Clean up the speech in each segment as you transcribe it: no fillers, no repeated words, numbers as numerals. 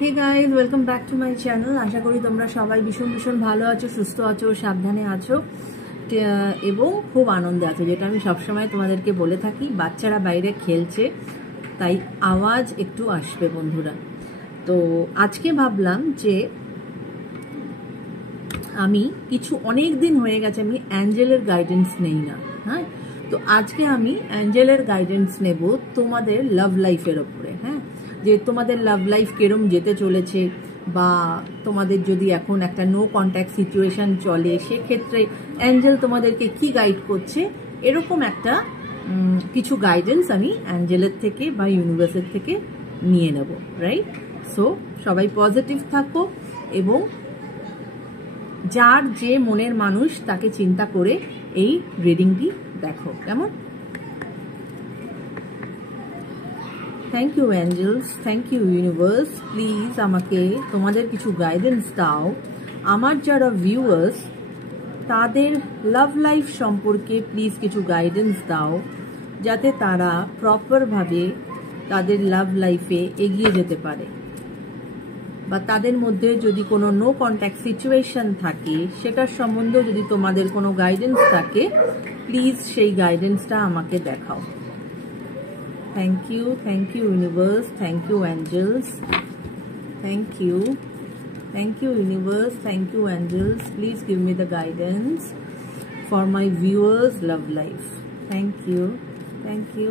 Hey guys, welcome back to my channel. আশা করি তোমরা সবাই ভীষণ ভীষণ ভালো আছো, সুস্থ আছো, সাবধানে আছো এবং খুব আনন্দে আছো, যেটা আমি সবসময় তোমাদেরকে বলে থাকি। বাচ্চারা বাইরে খেলছে, তাই আওয়াজ একটু আসবে বন্ধুরা। তো আজকে ভাবলাম যে আমি অনেক দিন হয়ে গেছে আমি অ্যাঞ্জেলের গাইডেন্স নেই না। হ্যাঁ, তো আজকে আমি অ্যাঞ্জেলের গাইডেন্স নেব তোমাদের লাভ লাইফের ওপরে। হ্যাঁ, যে তোমাদের লাভ লাইফ কেরম যেতে চলেছে, বা তোমাদের যদি এখন একটা নো কন্ট্যাক্ট সিচুয়েশন চলে, সেক্ষেত্রে অ্যাঞ্জেল তোমাদেরকে কি গাইড করছে, এরকম একটা কিছু গাইডেন্স আমি অ্যাঞ্জেলের থেকে বা ইউনিভার্সের থেকে নিয়ে নেব। রাইট? সো সবাই পজিটিভ থাকো এবং যার যে মনের মানুষ তাকে চিন্তা করে এই রিডিংটি দেখো। কেমন? Thank you angels, thank you universe. Please আমাকে তোমাদের কিছু গাইডেন্স দাও। আমার যারা ভিউয়ার্স, তাদের লাভ লাইফ সম্পর্কে প্লিজ কিছু গাইডেন্স দাও, যাতে তারা প্রপারভাবে তাদের লাভ লাইফে এগিয়ে যেতে পারে, বা তাদের মধ্যে যদি কোনো নো কন্ট্যাক্ট সিচুয়েশন থাকে, সেটার সম্বন্ধে যদি তোমাদের কোনো গাইডেন্স থাকে, প্লিজ সেই গাইডেন্সটা আমাকে দেখাও। Thank you universe, thank you angels, thank you universe, thank you angels. Please give me the guidance for my viewers love life. Thank you, thank you,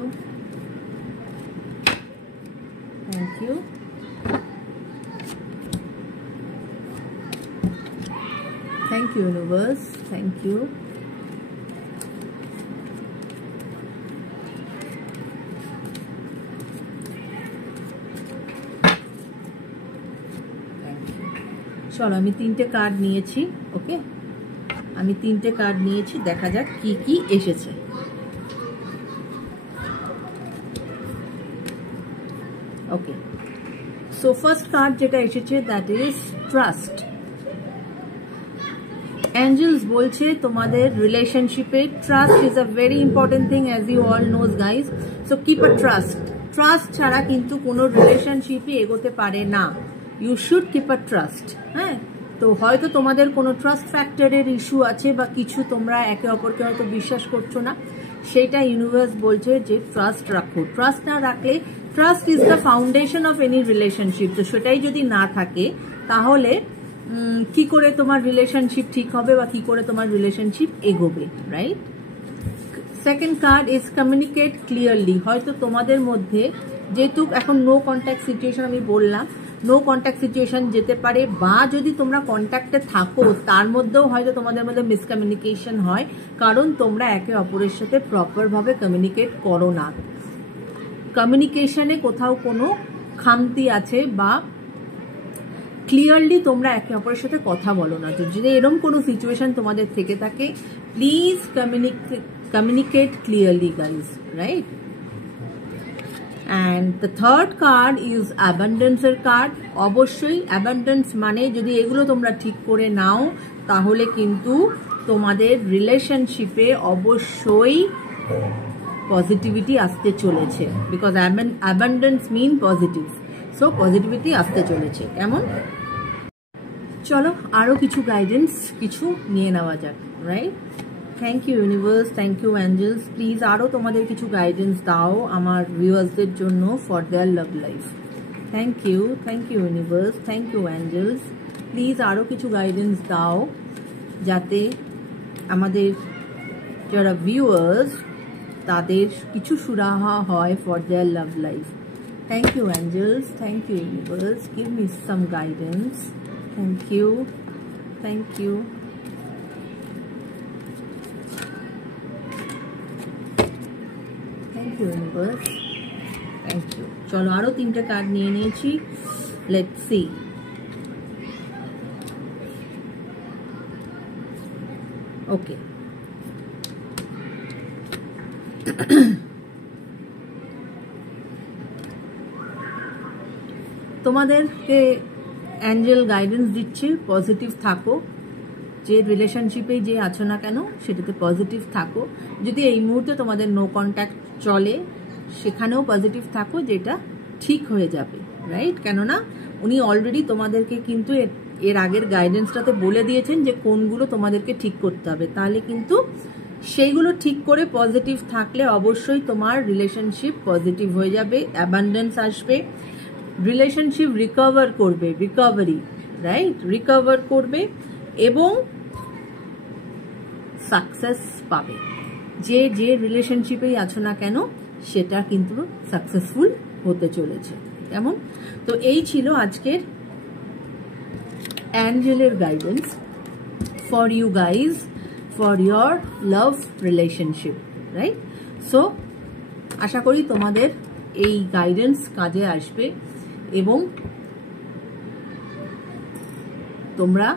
thank you. Thank you universe, thank you. চলো, আমি 3টে card নিয়েছি। ওকে, আমি 3টে card নিয়েছি, দেখা যাক কি কি এসেছে। ওকে, সো ফার্স্ট কার্ড যেটা এসেছে, দ্যাট ইজ ট্রাস্ট। অ্যাঞ্জেলস বলছে তোমাদের রিলেশনশিপে trust is a very important thing, as you all knows guys. So keep a trust. Trust ছাড়া কিন্তু কোনো রিলেশনশিপই এগোতে পারে না। You should keep a trust. হ্যাঁ, তো হয়তো তোমাদের কোনো ট্রাস্ট ফ্যাক্টরের ইস্যু আছে, বা কিছু তোমরা একে অপরকে হয়তো বিশ্বাস করছো না, সেটা ইউনিভার্স বলছে যে ট্রাস্ট রাখো। ট্রাস্ট না রাখলে, trust is the foundation of any relationship. তো সেটাই যদি না থাকে, তাহলে কি করে তোমার রিলেশনশিপ ঠিক হবে, বা কি করে তোমার রিলেশনশিপ এগোবে। Right? Second card is communicate clearly. হয়তো তোমাদের মধ্যে, যেহেতু এখন নো কন্ট্যাক্ট সিচুয়েশন আমি বললাম, নো কন্ট্যাক্ট সিচুয়েশন যেতে পারে, বা যদি তোমরা কন্ট্যাক্টে থাকো তার মধ্যেও হয়তো তোমাদের মধ্যে মিসকমিউনিকেশন হয়, কারণ তোমরা একে অপরের সাথে প্রপারভাবে কমিউনিকেট করো না। কমিউনিকেশনে কোথাও কোনো খামতি আছে, বা ক্লিয়ারলি তোমরা একে অপরের সাথে কথা বলো না। তো যদি এরকম কোনো সিচুয়েশন তোমাদের থেকে থাকে, please communicate clearly guys. Right? And the third card is অ্যাবান্ডেন্সের কার্ড। অবশ্যই অ্যাবান্ডেন্স মানে, যদি এগুলো তোমরা ঠিক করে নাও, তাহলে কিন্তু তোমাদের রিলেশনশিপে অবশ্যই পজিটিভিটি আসতে চলেছে, because abundance mean positive. So positivity আসতে চলেছে। কেমন? চলো, আরো কিছু গাইডেন্স নিয়ে নেওয়া যাক। Right? Thank you universe, thank you angels. Please আরো তোমাদের কিছু গাইডেন্স দাও আমার ভিউয়ার্সদের জন্য, for their love life. Thank you universe, thank you angels. Please আরো কিছু গাইডেন্স দাও, যাতে আমাদের যারা ভিউয়ার্স, তাদের কিছু সুরাহা হয় for their love life. Thank you angels, thank you universe, give me some guidance. Thank you, thank you. Thank you universe, thank you. চলো, আরো 3টে কার্ড নিয়ে নিয়েছি। Let's see. Okay. তোমাদেরকে অ্যাঞ্জেল গাইডেন্স দিচ্ছে, পজিটিভ থাকো। যে রিলেশনশিপে যে আছো না কেন, সেটাতে পজিটিভ থাকো। যদি এই মুহূর্তে তোমাদের নো কন্ট্যাক্ট চলে, সেখানেও পজিটিভ থাকো, যেটা ঠিক হয়ে যাবে। রাইট? কেননা উনি অলরেডি তোমাদেরকে কিন্তু এর আগের গাইডেন্সটাতে বলে দিয়েছেন যে কোনগুলো তোমাদেরকে ঠিক করতে হবে, তাহলে কিন্তু সেইগুলো ঠিক করে পজিটিভ থাকলে অবশ্যই তোমার রিলেশনশিপ পজিটিভ হয়ে যাবে, অ্যাবান্ডেন্স আসবে, রিলেশনশিপ রিকভার করবে এবং সাকসেস পাবে। যে রিলেশনশিপেই আছো না কেন সেটা কিন্তু সাকসেসফুল হতে চলেছে। কেমন? তো এই ছিল আজকের অ্যাঞ্জেলের guidance for you guys, for your love relationship, right? So আশা করি তোমাদের এই গাইডেন্স কাজে আসবে এবং তোমরা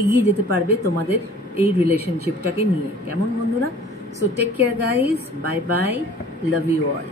এগিয়ে যেতে পারবে তোমাদের এই রিলেশনশিপটাকে নিয়ে। কেমন বন্ধুরা? So take care guys, bye bye, love you all.